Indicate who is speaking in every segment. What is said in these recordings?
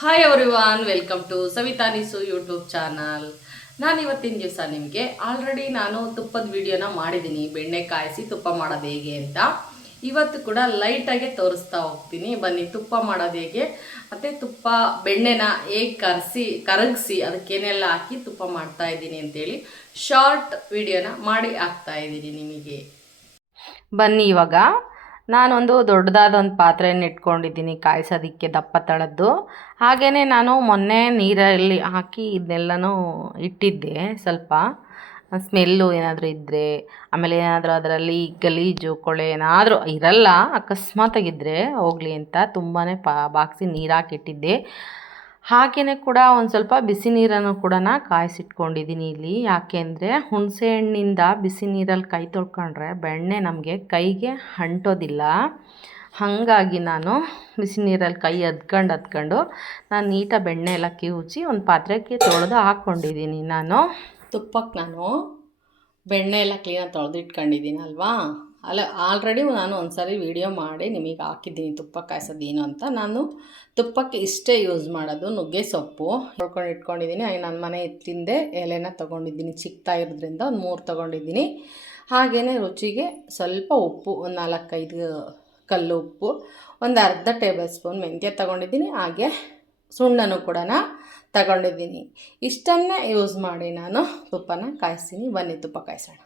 Speaker 1: Hi everyone welcome to Savitha Nisu YouTube channel ನಾನು ಇವತ್ತಿನ ದಿವಸ ನಿಮಗೆ ಆಲ್ರೆಡಿ ನಾನು ತುಪ್ಪದ ವಿಡಿಯೋನ ಮಾಡಿದ್ದೀನಿ ಬೆಣ್ಣೆ ಕಾಯಿಸಿ ತುಪ್ಪ ಮಾಡೋದು ಹೇಗೆ ಅಂತ. ಇವತ್ತು ಕೂಡ ಲೈಟಾಗೆ ತೋರಿಸ್ತಾ ಹೋಗ್ತೀನಿ. ಬನ್ನಿ, ತುಪ್ಪ ಮಾಡೋದು ಹೇಗೆ? ಮತ್ತು ತುಪ್ಪ, ಬೆಣ್ಣೆನ ಹೇಗೆ ಕರೆಸಿ, ಕರಗಿಸಿ ಅದಕ್ಕೇನೆಲ್ಲ ಹಾಕಿ ತುಪ್ಪ ಮಾಡ್ತಾ ಇದ್ದೀನಿ ಅಂತೇಳಿ ಶಾರ್ಟ್ ವಿಡಿಯೋನ ಮಾಡಿ ಹಾಕ್ತಾ ಇದ್ದೀನಿ ನಿಮಗೆ. ಬನ್ನಿ ಇವಾಗ. ನಾನೊಂದು ದೊಡ್ಡದಾದ ಒಂದು ಪಾತ್ರೆಯನ್ನು ಇಟ್ಕೊಂಡಿದ್ದೀನಿ, ಕಾಯಿಸೋದಕ್ಕೆ ದಪ್ಪ ತಳದ್ದು. ಹಾಗೆಯೇ ನಾನು ಮೊನ್ನೆ ನೀರಲ್ಲಿ ಹಾಕಿ ಇದನ್ನೆಲ್ಲನೂ ಇಟ್ಟಿದ್ದೆ ಸ್ವಲ್ಪ. ಸ್ಮೆಲ್ಲು ಏನಾದರೂ ಇದ್ದರೆ ಆಮೇಲೆ ಏನಾದರೂ ಅದರಲ್ಲಿ ಗಲೀಜು, ಕೊಳೆ ಏನಾದರೂ ಇರಲ್ಲ ಅಕಸ್ಮಾತಾಗಿದ್ದರೆ ಹೋಗಲಿ ಅಂತ ತುಂಬಾ ಪಾ ಬಾಕ್ಸಿ ನೀರು ಹಾಕಿಟ್ಟಿದ್ದೆ ಹಾಗೆಯೇ ಕೂಡ ಒಂದು ಸ್ವಲ್ಪ ಬಿಸಿ ನೀರನ್ನು ಕೂಡ ಕಾಯಿಸಿಟ್ಕೊಂಡಿದ್ದೀನಿ ಇಲ್ಲಿ. ಯಾಕೆಂದರೆ ಹುಣಸೆ ಹಣ್ಣಿಂದ ಬಿಸಿ ನೀರಲ್ಲಿ ಕೈ ತೊಳ್ಕೊಂಡ್ರೆ ಬೆಣ್ಣೆ ನಮಗೆ ಕೈಗೆ ಅಂಟೋದಿಲ್ಲ. ಹಾಗಾಗಿ ನಾನು ಬಿಸಿ ನೀರಲ್ಲಿ ಕೈ ಅದ್ಕೊಂಡು ಅದ್ಕೊಂಡು ನಾನು ನೀಟಾಗಿ ಬೆಣ್ಣೆ ಎಲ್ಲ ಕಿವುಚಿ ಒಂದು ಪಾತ್ರೆಗೆ ತೊಳೆದು ಹಾಕ್ಕೊಂಡಿದ್ದೀನಿ ನಾನು. ತುಪ್ಪಕ್ಕೆ ನಾನು ಬೆಣ್ಣೆ ಎಲ್ಲ ಕ್ಲೀನಾಗಿ ತೊಳೆದು ಇಟ್ಕೊಂಡಿದ್ದೀನಿ ಅಲ್ವಾ? ಅಲ್ಲ ಆಲ್ರೆಡಿ ನಾನು ಒಂದು ಸಾರಿ ವೀಡಿಯೋ ಮಾಡಿ ನಿಮಗೆ ಹಾಕಿದ್ದೀನಿ, ತುಪ್ಪ ಕಾಯಿಸೋದೇನು ಅಂತ. ನಾನು ತುಪ್ಪಕ್ಕೆ ಇಷ್ಟೇ ಯೂಸ್ ಮಾಡೋದು, ನುಗ್ಗೆ ಸೊಪ್ಪು. ನೋಡ್ಕೊಂಡು ಇಟ್ಕೊಂಡಿದ್ದೀನಿ. ನನ್ನ ಮನೆ ಎತ್ತಿಂದೆ ಎಲೆನ ತೊಗೊಂಡಿದ್ದೀನಿ. ಇರೋದ್ರಿಂದ ಒಂದು ಮೂರು ತೊಗೊಂಡಿದ್ದೀನಿ. ಹಾಗೆಯೇ ರುಚಿಗೆ ಸ್ವಲ್ಪ ಉಪ್ಪು, ಒಂದು ನಾಲ್ಕೈದು ಕಲ್ಲು ಉಪ್ಪು, ಒಂದು ಅರ್ಧ ಟೇಬಲ್ ಸ್ಪೂನ್ ಮೆಂತ್ಯ ತೊಗೊಂಡಿದ್ದೀನಿ. ಹಾಗೆ ಸುಣ್ಣನೂ ಕೂಡ ತಗೊಂಡಿದ್ದೀನಿ. ಇಷ್ಟನ್ನೇ ಯೂಸ್ ಮಾಡಿ ನಾನು ತುಪ್ಪನ ಕಾಯಿಸ್ತೀನಿ. ಬನ್ನಿ, ತುಪ್ಪ ಕಾಯಿಸೋಣ.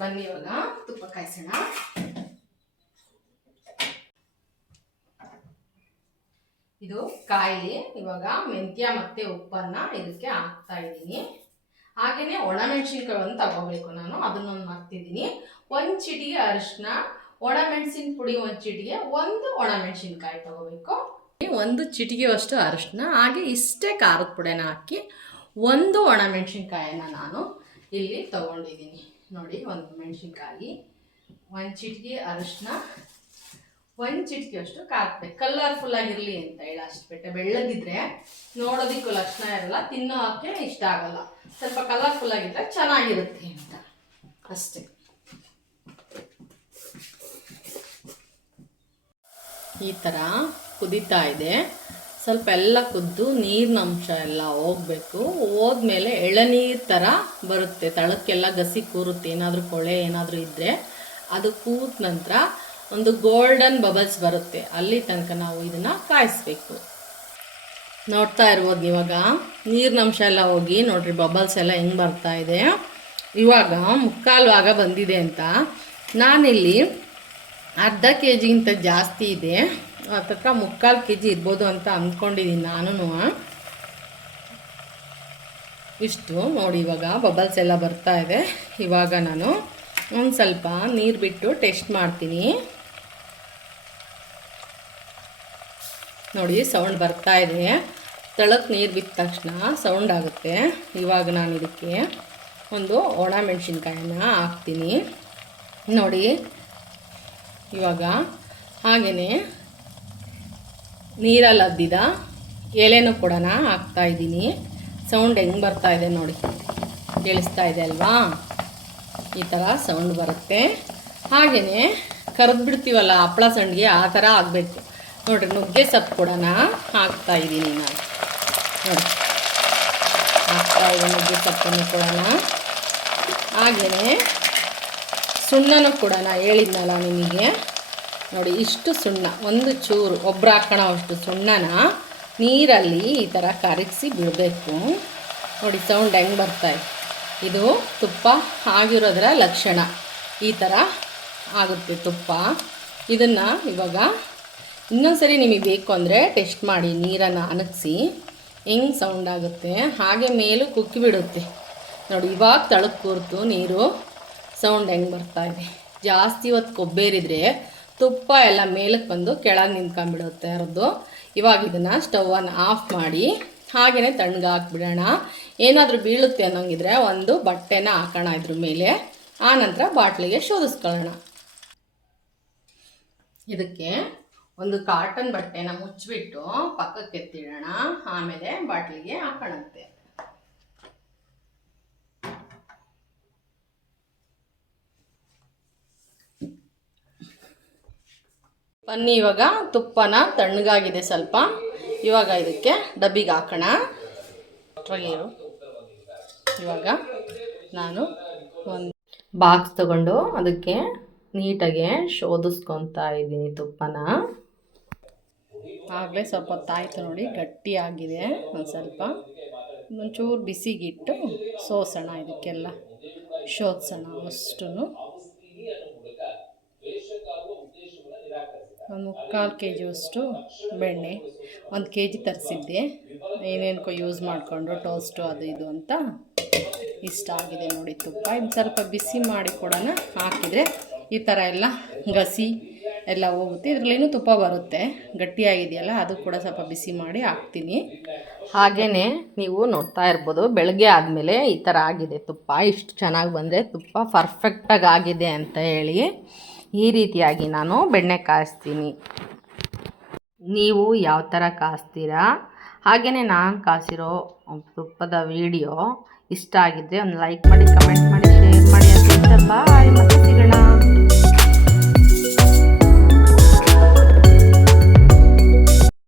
Speaker 1: ಬನ್ನಿ ಇವಾಗ. ತುಪ್ಪ ಕಾಯಿಸೋಣ. ಇದು ಕಾಯಿ ಇವಾಗ ಮೆಂತ್ಯ ಮತ್ತೆ ಉಪ್ಪನ್ನ ಇದಕ್ಕೆ ಹಾಕ್ತಾ ಇದ್ದೀನಿ. ಹಾಗೆಯೇ ಒಣಮೆಣಸಿನ್ಕಾಯಿ ಒಂದು ತಗೋಬೇಕು ನಾನು, ಅದನ್ನೊಂದು ಹಾಕ್ತಿದ್ದೀನಿ ಒಂದು ಚಿಟಿಗೆ ಅರಿಶಿನ ಒಣಮೆಣಸಿನ ಪುಡಿ ಒಂದು ಚಿಟಿಗೆ ಒಂದು ಒಣಮೆಣಸಿನ್ಕಾಯಿ ತಗೋಬೇಕು. ಒಂದು ಚಿಟಿಗೆ ಅಷ್ಟು ಅರಿಶಿನ ಹಾಗೆ ಇಷ್ಟೇ ಖಾರದ ಪುಡಿನ ಹಾಕಿ ಒಂದು ಒಣಮೆಣಸಿನ್ಕಾಯಿನ ನಾನು ಇಲ್ಲಿ ತಗೊಂಡಿದ್ದೀನಿ. ನೋಡಿ, ಒಂದು ಮೆಣಸಿನ್ಕಾಯಿ, ಒಂದು ಚಿಟಿಕೆ ಅರಶಿನ, ಒಂದು ಚಿಟಿಕೆ ಅಷ್ಟು ಕಾಕ್ಬೇಕು ಕಲರ್ಫುಲ್ ಆಗಿರಲಿ ಅಂತ ಹೇಳಿ ಅಷ್ಟು ಬಿಟ್ಟೆ. ಬೆಳ್ಳಗಿದ್ರೆ ನೋಡೋದಿಕ್ಕೂ ಲಕ್ಷಣ ಇರಲ್ಲ ತಿನ್ನೋಕ್ಕೆ ಇಷ್ಟ ಆಗಲ್ಲ. ಸ್ವಲ್ಪ ಕಲರ್ಫುಲ್ ಆಗಿದ್ರೆ ಚೆನ್ನಾಗಿರುತ್ತೆ ಅಂತ. ಅಷ್ಟೇ. ಈ ಥರ ಕುದೀತಾ ಇದೆ. ಸ್ವಲ್ಪ ಎಲ್ಲ ಕುದ್ದು ನೀರಿನ ಅಂಶ ಎಲ್ಲ ಹೋಗಬೇಕು. ಹೋದ್ಮೇಲೆ ಎಳನೀರು ಥರ ಬರುತ್ತೆ. ತಳಕ್ಕೆಲ್ಲ ಗಸಿ ಕೂರುತ್ತೆ. ಏನಾದರೂ ಕೊಳೆ ಏನಾದರೂ ಇದ್ದರೆ ಅದು ಕೂತ ನಂತರ ಒಂದು ಗೋಲ್ಡನ್ ಬಬಲ್ಸ್ ಬರುತ್ತೆ. ಅಲ್ಲಿ ತನಕ ನಾವು ಇದನ್ನು ಕಾಯಿಸ್ಬೇಕು. ನೋಡ್ತಾ ಇರ್ಬೋದು ಇವಾಗ. ನೀರಿನ ಅಂಶ ಎಲ್ಲ ಹೋಗಿ ನೋಡಿರಿ ಬಬಲ್ಸ್ ಎಲ್ಲ ಹೆಂಗೆ ಬರ್ತಾ ಇದೆ. ಇವಾಗ ಮುಕ್ಕಾಲು ಭಾಗ ಬಂದಿದೆ ಅಂತ. ನಾನಿಲ್ಲಿ ಅರ್ಧ ಕೆ ಜಿಗಿಂತ ಜಾಸ್ತಿ ಇದೆ. ಹತ್ತತ್ರ ಮುಕ್ಕಾಲು ಕೆ ಜಿ ಇರ್ಬೋದು ಅಂತ ಅಂದ್ಕೊಂಡಿದ್ದೀನಿ ನಾನು ಇಷ್ಟು ನೋಡಿ, ಇವಾಗ ಬಬಲ್ಸ್ ಎಲ್ಲ ಬರ್ತಾ ಇದೆ. ಇವಾಗ ನಾನು ಒಂದು ಸ್ವಲ್ಪ ನೀರು ಬಿಟ್ಟು ಟೆಸ್ಟ್ ಮಾಡ್ತೀನಿ. ನೋಡಿ, ಸೌಂಡ್ ಬರ್ತಾ ಇದೆ. ತಳಕ್ಕೆ ನೀರು ಬಿದ್ದ ತಕ್ಷಣ ಸೌಂಡ್ ಆಗುತ್ತೆ. ಇವಾಗ ನಾನು ಇದಕ್ಕೆ ಒಂದು ಒಣ ಮೆಣಸಿನ್ಕಾಯನ್ನ ಹಾಕ್ತೀನಿ. ನೋಡಿ, ಇವಾಗ ಹಾಗೆಯೇ ನೀರಲ್ಲಿ ಅದ್ದಿದ ಎಲೆನೂ ಕೂಡ ಹಾಕ್ತಾ ಇದ್ದೀನಿ. ಸೌಂಡ್ ಹೆಂಗೆ ಬರ್ತಾ ಇದೆ ನೋಡಿ. ಕೇಳಿಸ್ತಾ ಇದೆ ಅಲ್ವಾ? ಈ ಥರ ಸೌಂಡ್ ಬರುತ್ತೆ. ಹಾಗೆಯೇ ಕರೆದು ಬಿಡ್ತೀವಲ್ಲ ಹಪ್ಪಳ ಸಂಡಿಗೆ ಆ ಥರ ಆಗಬೇಕು. ನೋಡಿರಿ, ನುಗ್ಗೆ ಸೊಪ್ಪು ಕೂಡ ಹಾಕ್ತಾ ಇದ್ದೀನಿ ನಾನು. ನೋಡಿ. ಹಾಕ್ತಾ ಇದ್ದೀನಿ ನುಗ್ಗೆ ಸೊಪ್ಪನ್ನು ಕೂಡ ಹಾಗೆಯೇ ಸುಣ್ಣನೂ ಕೂಡ ಹೇಳಿದ್ನಲ್ಲ ನಿಮಗೆ. ನೋಡಿ, ಇಷ್ಟು ಸುಣ್ಣ, ಒಂದು ಚೂರು ಒಬ್ಬರು ಹಾಕೋಣ ಅಷ್ಟು ಸುಣ್ಣನ ನೀರಲ್ಲಿ ಈ ಥರ ಕರಗಿಸಿ ಬಿಡಬೇಕು. ನೋಡಿ ಸೌಂಡ್ ಹೆಂಗೆ ಬರ್ತಾಯಿ ಇದು? ತುಪ್ಪ ಆಗಿರೋದರ ಲಕ್ಷಣ. ಈ ಥರ ಆಗುತ್ತೆ ತುಪ್ಪ. ಇದನ್ನು ಇವಾಗ ಇನ್ನೊಂದು ಸರಿ ನಿಮಗೆ ಬೇಕು ಅಂದರೆ ಟೆಸ್ಟ್ ಮಾಡಿ, ನೀರನ್ನು ಅನಗಿಸಿ ಹೆಂಗೆ ಸೌಂಡ್ ಆಗುತ್ತೆ? ಹಾಗೆ ಮೇಲೂ ಕುಕ್ಕಿ ಬಿಡುತ್ತೆ. ನೋಡಿ, ಇವಾಗ ತಳಕ್ಕೆ ಕೂರ್ತು ನೀರು. ಸೌಂಡ್ ಹೆಂಗೆ ಬರ್ತಾ ಇದೆ? ಜಾಸ್ತಿ ಹೊತ್ತು ಕೊಬ್ಬೇರಿದ್ರೆ ತುಪ್ಪ ಎಲ್ಲ ಮೇಲಕ್ಕೆ ಬಂದು ಕೆಳಗೆ ನಿಂತ್ಕೊಂಡ್ಬಿಡುತ್ತೆ ಅರ್ದು ಇವಾಗ ಇದನ್ನು ಸ್ಟವನ್ನು ಆಫ್ ಮಾಡಿ ಹಾಗೆಯೇ ತಣ್ಣಗೆ ಹಾಕ್ಬಿಡೋಣ. ಏನಾದರೂ ಬೀಳುತ್ತೆ ಅನ್ನೋಂಗಿದ್ರೆ ಒಂದು ಬಟ್ಟೆನ ಹಾಕೋಣ ಇದ್ರ ಮೇಲೆ. ಆ ನಂತರ ಬಾಟ್ಲಿಗೆ ಶೋಧಿಸ್ಕೊಳ್ಳೋಣ. ಇದಕ್ಕೆ ಒಂದು ಕಾಟನ್ ಬಟ್ಟೆನ ಮುಚ್ಚಿಬಿಟ್ಟು ಪಕ್ಕಕ್ಕೆ ಎತ್ತಿಡೋಣ. ಆಮೇಲೆ ಬಾಟ್ಲಿಗೆ ಹಾಕೋಣಂತೆ. ಬನ್ನಿ ಇವಾಗ. ತುಪ್ಪನ ತಣ್ಣಗಾಗಿದೆ ಸ್ವಲ್ಪ. ಇವಾಗ ಇದಕ್ಕೆ ಡಬ್ಬಿಗೆ ಹಾಕೋಣ. ಇವಾಗ ನಾನು ಒಂದು ಬಾಕ್ಸ್ ತಗೊಂಡು ಅದಕ್ಕೆ ನೀಟಾಗಿ ಶೋಧಿಸ್ಕೊತಾ ಇದ್ದೀನಿ ತುಪ್ಪನ. ಆಗಲೇ ಸ್ವಲ್ಪ ಹೊತ್ತಾಯ್ತು ನೋಡಿ ಗಟ್ಟಿಯಾಗಿದೆ ಒಂದು ಸ್ವಲ್ಪ. ಒಂಚೂರು ಬಿಸಿಗಿಟ್ಟು ಸೋಸೋಣ ಇದಕ್ಕೆಲ್ಲ. ಶೋಧಿಸೋಣ ಅಷ್ಟು ಒಂದು ಮುಕ್ಕಾಲು ಕೆ ಜಿಯಷ್ಟು ಬೆಣ್ಣೆ, ಒಂದು ಕೆ ಜಿ ತರಿಸಿದ್ದೆ. ಏನೇನಕ್ಕೋ ಯೂಸ್ ಮಾಡಿಕೊಂಡು ಟೋಸ್ಟು ಅದು ಇದು ಅಂತ ಇಷ್ಟ ಆಗಿದೆ ನೋಡಿ ತುಪ್ಪ. ಇನ್ನು ಸ್ವಲ್ಪ ಬಿಸಿ ಮಾಡಿ ಕೊಡೋಣ. ಹಾಕಿದರೆ ಈ ಥರ ಎಲ್ಲ ಗಸಿ ಎಲ್ಲ ಹೋಗುತ್ತೆ. ಇದರಲ್ಲೇನು ತುಪ್ಪ ಬರುತ್ತೆ. ಗಟ್ಟಿಯಾಗಿದೆಯಲ್ಲ, ಅದು ಕೂಡ ಸ್ವಲ್ಪ ಬಿಸಿ ಮಾಡಿ ಹಾಕ್ತೀನಿ. ಹಾಗೆಯೇ ನೀವು ನೋಡ್ತಾ ಇರ್ಬೋದು, ಬೆಳಗ್ಗೆ ಆದಮೇಲೆ ಈ ಥರ ಆಗಿದೆ ತುಪ್ಪ. ಇಷ್ಟು ಚೆನ್ನಾಗಿ ಬಂದರೆ ತುಪ್ಪ ಪರ್ಫೆಕ್ಟಾಗಿ ಆಗಿದೆ ಅಂತ ಹೇಳಿ ಈ ರೀತಿಯಾಗಿ ನಾನು ಬೆಣ್ಣೆ ಕಾಯಿಸ್ತೀನಿ. ನೀವು ಯಾವ ಥರ ಕಾಯಿಸ್ತೀರಾ? ಹಾಗೆಯೇ ನಾನು ಕಾಸಿರೋ ತುಪ್ಪದ ವಿಡಿಯೋ ಇಷ್ಟ ಆಗಿದ್ದರೆ ಒಂದು ಲೈಕ್ ಮಾಡಿ, ಕಮೆಂಟ್ ಮಾಡಿ, ಶೇರ್ ಮಾಡಿ. ಅಂತ ಬಾಯ್, ಮತ್ತೆ ಸಿಗೋಣ.